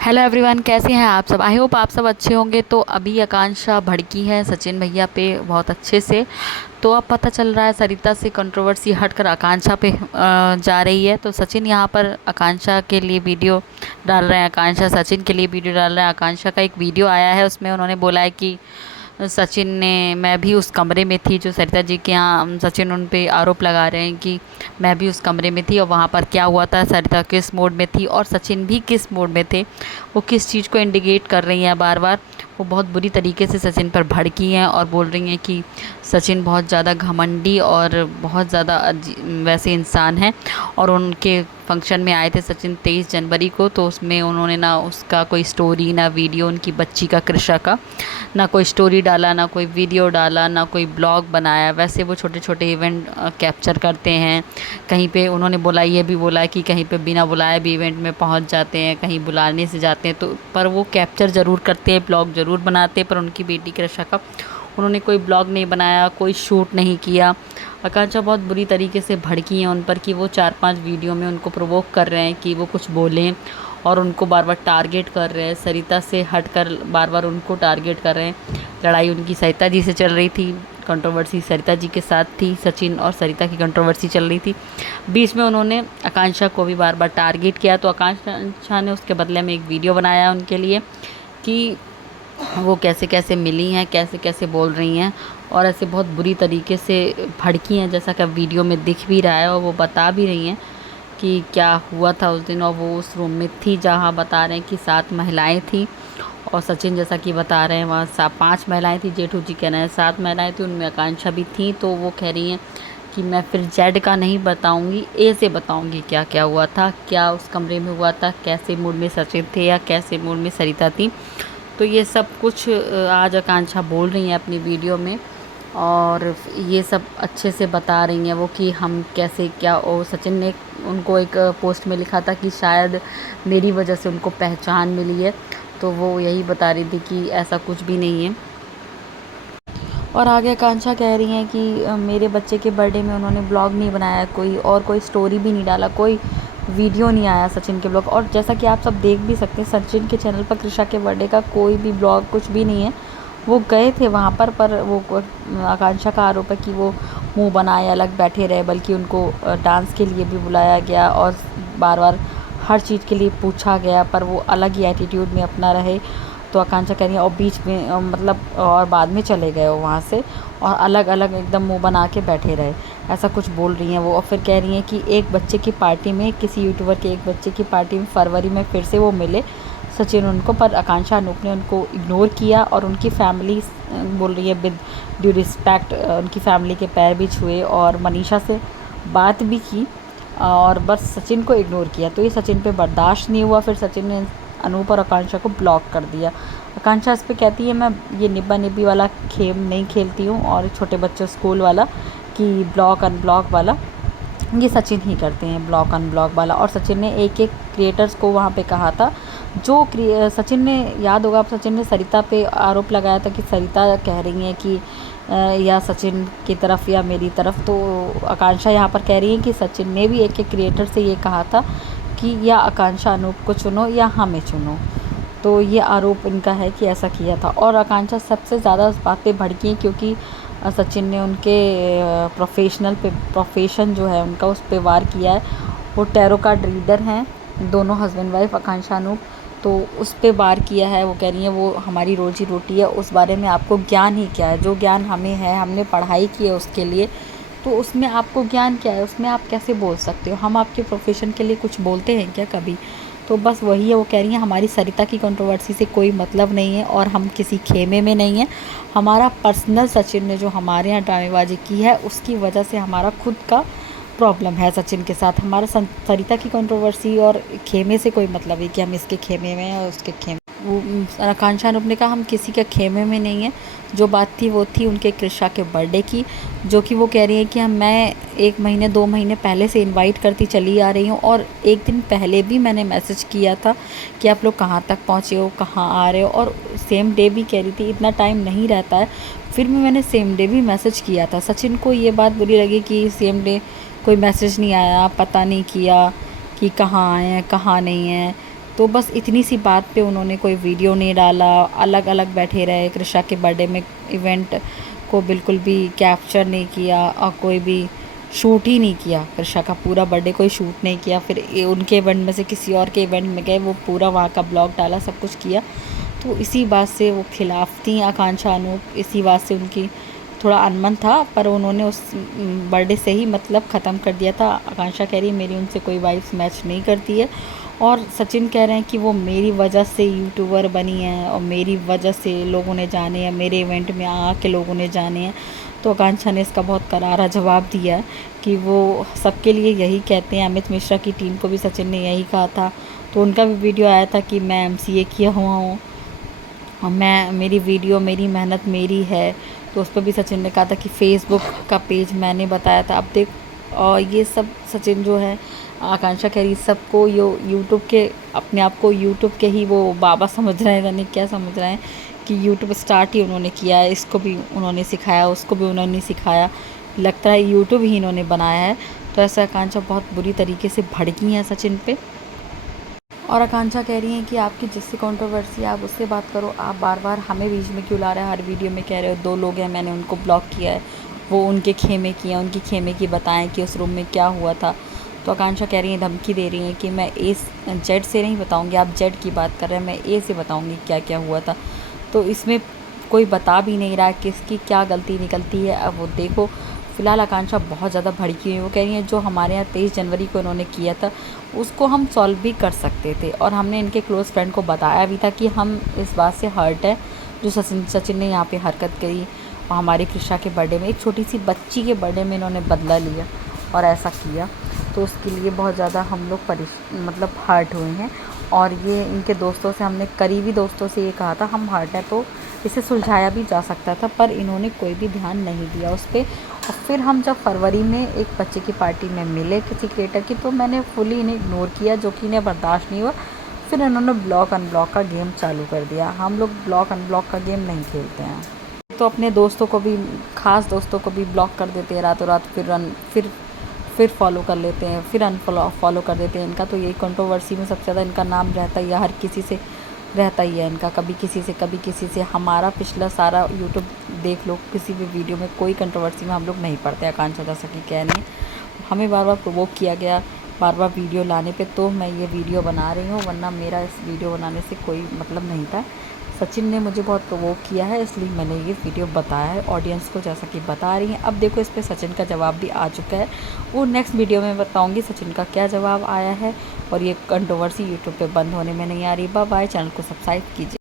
Hello everyone, कैसे हैं आप सब। आई होप आप सब अच्छे होंगे। तो अभी आकांक्षा भड़की है सचिन भैया पे बहुत अच्छे से। तो अब पता चल रहा है सरिता से कंट्रोवर्सी हटकर आकांक्षा पे जा रही है। तो सचिन यहाँ पर आकांक्षा के लिए वीडियो डाल रहे हैं, आकांक्षा सचिन के लिए वीडियो डाल रहे हैं। आकांक्षा का एक वीडियो आया है, उसमें उन्होंने बोला है कि सचिन ने मैं भी उस कमरे में थी जो सरिता जी के यहाँ सचिन उन पे आरोप लगा रहे हैं कि मैं भी उस कमरे में थी और वहाँ पर क्या हुआ था, सरिता किस मोड में थी और सचिन भी किस मोड में थे, वो किस चीज़ को इंडिकेट कर रही हैं बार बार। वो बहुत बुरी तरीके से सचिन पर भड़की हैं और बोल रही हैं कि सचिन बहुत ज़्यादा घमंडी और बहुत ज़्यादा वैसे इंसान हैं। और उनके फंक्शन में आए थे सचिन 23 जनवरी को, तो उसमें उन्होंने ना उसका कोई स्टोरी ना वीडियो, उनकी बच्ची का कृषा का ना कोई स्टोरी डाला, ना कोई वीडियो डाला, ना कोई ब्लॉग बनाया। वैसे वो छोटे छोटे इवेंट कैप्चर करते हैं। कहीं पे उन्होंने बोला, ये भी बोला कि कहीं पे बिना बुलाए भी इवेंट में पहुंच जाते हैं, कहीं बुलाने से जाते हैं, तो पर वो कैप्चर ज़रूर करते हैं, ब्लॉग ज़रूर बनाते हैं। पर उनकी बेटी कृषा का उन्होंने कोई ब्लॉग नहीं बनाया, कोई शूट नहीं किया। आकांक्षा बहुत बुरी तरीके से भड़की हैं उन पर कि वो 4-5 वीडियो में उनको प्रोवोक कर रहे हैं कि वो कुछ बोलें और उनको बार बार टारगेट कर रहे हैं। सरिता से हटकर बार बार उनको टारगेट कर रहे हैं। लड़ाई उनकी सरिता जी से चल रही थी, कंट्रोवर्सी सरिता जी के साथ थी, सचिन और सरिता की कंट्रोवर्सी चल रही थी। बीच में उन्होंने आकांक्षा को भी बार बार टारगेट किया, तो आकांक्षा ने उसके बदले में एक वीडियो बनाया उनके लिए कि वो कैसे कैसे मिली हैं, कैसे कैसे बोल रही हैं और ऐसे बहुत बुरी तरीके से भड़की हैं, जैसा कि वीडियो में दिख भी रहा है। और वो बता भी रही हैं कि क्या हुआ था उस दिन। और वो उस रूम में थी जहाँ बता रहे हैं कि 7 महिलाएं थी और सचिन जैसा कि बता रहे हैं वहाँ 5 महिलाएं थी। जेठू जी कह रहे हैं 7 महिलाएं थी, उनमें आकांक्षा भी थी। तो वो कह रही हैं कि मैं फिर जेड का नहीं बताऊंगी, ए से बताऊंगी क्या क्या हुआ था, क्या उस कमरे में हुआ था, कैसे मूड में सचिन थे या कैसे मूड में सरिता थी। तो ये सब कुछ आज आकांक्षा बोल रही हैं अपनी वीडियो में और ये सब अच्छे से बता रही हैं वो कि हम कैसे क्या। और सचिन ने उनको एक पोस्ट में लिखा था कि शायद मेरी वजह से उनको पहचान मिली है, तो वो यही बता रही थी कि ऐसा कुछ भी नहीं है। और आगे आकांक्षा कह रही हैं कि मेरे बच्चे के बर्थडे में उन्होंने ब्लॉग नहीं बनाया, कोई स्टोरी भी नहीं डाला, कोई वीडियो नहीं आया सचिन के ब्लॉग। और जैसा कि आप सब देख भी सकते हैं सचिन के चैनल पर कृषा के बर्थडे का कोई भी ब्लॉग कुछ भी नहीं है। वो गए थे वहाँ पर वो आकांक्षा का आरोप है कि वो मुंह बनाए अलग बैठे रहे, बल्कि उनको डांस के लिए भी बुलाया गया और बार बार हर चीज़ के लिए पूछा गया, पर वो अलग ही एटीट्यूड में अपना रहे। तो आकांक्षा कह रही है और बीच में मतलब और बाद में चले गए वो वहाँ से और अलग अलग एकदम मुंह बना के बैठे रहे, ऐसा कुछ बोल रही हैं वो। और फिर कह रही हैं कि एक बच्चे की पार्टी में, किसी यूट्यूबर के एक बच्चे की पार्टी में फरवरी में फिर से वो मिले सचिन उनको, पर आकांक्षा अनूप ने उनको इग्नोर किया और उनकी फैमिली बोल रही है विद ड्यू रिस्पेक्ट उनकी फैमिली के पैर भी छुए और मनीषा से बात भी की और बस सचिन को इग्नोर किया। तो ये सचिन पे बर्दाश्त नहीं हुआ, फिर सचिन ने अनूप और आकांक्षा को ब्लॉक कर दिया। आकांक्षा इस पे कहती है मैं ये निब्बा निब्बी वाला खेल नहीं खेलती हूँ और छोटे बच्चों स्कूल वाला कि ब्लॉक अनब्लॉक वाला ये सचिन ही करते हैं, ब्लॉक अनब्लॉक वाला। और सचिन ने एक एक क्रिएटर्स को वहाँ पे कहा था जो सचिन ने, याद होगा आप, सचिन ने सरिता पे आरोप लगाया था कि सरिता कह रही हैं कि या सचिन की तरफ या मेरी तरफ। तो आकांक्षा यहाँ पर कह रही है कि सचिन ने भी एक एक क्रिएटर से ये कहा था कि या आकांक्षा अनूप को चुनो या हमें चुनो। तो ये आरोप इनका है कि ऐसा किया था। और आकांक्षा सबसे ज़्यादा उस बात पे भड़की है क्योंकि सचिन ने उनके प्रोफेशन जो है उनका उस पर वार किया है। वो टैरो कार्ड रीडर हैं, दोनों हस्बैंड वाइफ आकांक्षा अनूप, तो उस पे वार किया है। वो कह रही हैं वो हमारी रोजी रोटी है, उस बारे में आपको ज्ञान ही क्या है, जो ज्ञान हमें है, हमने पढ़ाई की है उसके लिए, तो उसमें आपको ज्ञान क्या है, उसमें आप कैसे बोल सकते हो, हम आपके प्रोफेशन के लिए कुछ बोलते हैं क्या कभी। तो बस वही है, वो कह रही हैं हमारी सरिता की कंट्रोवर्सी से कोई मतलब नहीं है और हम किसी खेमे में नहीं हैं। हमारा पर्सनल सचिन ने जो हमारे यहाँ ड्रामेबाजी की है उसकी वजह से हमारा खुद का प्रॉब्लम है सचिन के साथ। हमारा सरिता की कंट्रोवर्सी और खेमे से कोई मतलब है कि हम इसके खेमे में हैं और उसके खेमे। वो आकांक्षा अनूप ने कहा हम किसी के खेमे में नहीं है। जो बात थी वो थी उनके कृषा के बर्थडे की, जो कि वो कह रही है कि मैं 1 महीने 2 महीने पहले से इनवाइट करती चली आ रही हूँ और एक दिन पहले भी मैंने मैसेज किया था कि आप लोग कहाँ तक पहुँचे हो, कहाँ आ रहे हो, और सेम डे भी कह रही थी, इतना टाइम नहीं रहता है। फिर भी मैंने सेम डे भी मैसेज किया था। सचिन को ये बात बुरी लगी कि सेम डे कोई मैसेज नहीं आया, पता नहीं किया कि कहाँ आए हैं कहाँ नहीं हैं, तो बस इतनी सी बात पे उन्होंने कोई वीडियो नहीं डाला, अलग अलग बैठे रहे, कृषा के बर्थडे में इवेंट को बिल्कुल भी कैप्चर नहीं किया और कोई भी शूट ही नहीं किया। कृषा का पूरा बर्थडे कोई शूट नहीं किया। फिर उनके इवेंट में से किसी और के इवेंट में गए, वो पूरा वहाँ का ब्लॉग डाला, सब कुछ किया। तो इसी बात से वो खिलाफ थी आकांक्षा अनूप, इसी बात से उनकी थोड़ा अनमन था, पर उन्होंने उस बर्थडे से ही मतलब ख़त्म कर दिया था। आकांक्षा कह रही मेरी उनसे कोई वाइब्स मैच नहीं करती है, और सचिन कह रहे हैं कि वो मेरी वजह से यूट्यूबर बनी है और मेरी वजह से लोगों ने जाने हैं, मेरे इवेंट में आके लोगों ने जाने हैं। तो आकांक्षा ने इसका बहुत करारा जवाब दिया है कि वो सबके लिए यही कहते हैं। अमित मिश्रा की टीम को भी सचिन ने यही कहा था। तो उनका भी वीडियो आया था कि मैं MCA किया हुआ हूँ और मेरी वीडियो, मेरी मेहनत मेरी है। तो उस पर भी सचिन ने कहा था कि फ़ेसबुक का पेज मैंने बताया था। अब देख, और ये सब सचिन जो है, आकांक्षा कह रही सबको यूट्यूब के, अपने आप को यूट्यूब के ही वो बाबा समझ रहे हैं, जाने क्या समझ रहे हैं कि यूट्यूब स्टार्ट ही उन्होंने किया है, इसको भी उन्होंने सिखाया, उसको भी उन्होंने सिखाया, लगता है यूट्यूब ही इन्होंने बनाया है। तो ऐसा आकांक्षा बहुत बुरी तरीके से भड़की हैं सचिन पे। और आकांक्षा कह रही हैं कि आपकी जिससे कंट्रोवर्सी आप उससे बात करो, आप बार बार हमें बीच में क्यों ला रहे हैं। हर वीडियो में कह रहे हो 2 लोग हैं, मैंने उनको ब्लॉक किया है, वो उनके खेमे की हैं, उनकी खेमे की बताएं कि उस रूम में क्या हुआ था। तो आकांक्षा कह रही हैं, धमकी दे रही हैं कि मैं जेड से नहीं बताऊंगी, आप जेड की बात कर रहे हैं, मैं ए से बताऊंगी क्या क्या हुआ था। तो इसमें कोई बता भी नहीं रहा है किसकी क्या गलती निकलती है। अब वो देखो, फ़िलहाल आकांक्षा बहुत ज़्यादा भड़की हुई है। वो कह रही है जो हमारे यहाँ 23 जनवरी को इन्होंने किया था उसको हम सॉल्व भी कर सकते थे, और हमने इनके क्लोज़ फ्रेंड को बताया भी था कि हम इस बात से हर्ट है जो सचिन ने यहाँ पे हरकत करी, और हमारी कृषा के बर्थडे में, एक छोटी सी बच्ची के बर्थडे में इन्होंने बदला लिया और ऐसा किया। तो उसके लिए बहुत ज़्यादा हम लोग मतलब हर्ट हुए हैं। और ये इनके दोस्तों से, हमने करीबी दोस्तों से ये कहा था हम हर्ट है, तो इसे सुलझाया भी जा सकता था, पर इन्होंने कोई भी ध्यान नहीं दिया उस पर। और फिर हम जब फरवरी में एक बच्चे की पार्टी में मिले किसी क्रिएटर की, तो मैंने फुली इन्हें इग्नोर किया, जो कि इन्हें बर्दाश्त नहीं हुआ। फिर इन्होंने ब्लॉक अनब्लॉक का गेम चालू कर दिया। हम लोग ब्लॉक अनब्लॉक का गेम नहीं खेलते हैं। तो अपने दोस्तों को भी, ख़ास दोस्तों को भी ब्लॉक कर देते हैं रातों रात, फिर फॉलो कर लेते हैं, फिर फॉलो कर देते हैं। इनका तो यही कंट्रोवर्सी में सबसे ज़्यादा इनका नाम रहता ही है, हर किसी से रहता ही है इनका, कभी किसी से कभी किसी से। हमारा पिछला सारा यूट्यूब देख लो, किसी भी वीडियो में कोई कंट्रोवर्सी में हम लोग नहीं पढ़ते। आकांक्षा जैसा कि कह रही है, हमें बार बार प्रोवोक किया गया बार बार वीडियो लाने पे, तो मैं ये वीडियो बना रही हूँ, वरना मेरा इस वीडियो बनाने से कोई मतलब नहीं था। सचिन ने मुझे बहुत प्रोवोक किया है, इसलिए मैंने ये वीडियो बताया है ऑडियंस को, जैसा कि बता रही हैं। अब देखो, इस पे सचिन का जवाब भी आ चुका है, वो नेक्स्ट वीडियो में बताऊंगी सचिन का क्या जवाब आया है। और ये कंट्रोवर्सी यूट्यूब पे बंद होने में नहीं आ रही। बाय बाय, चैनल को सब्सक्राइब कीजिए।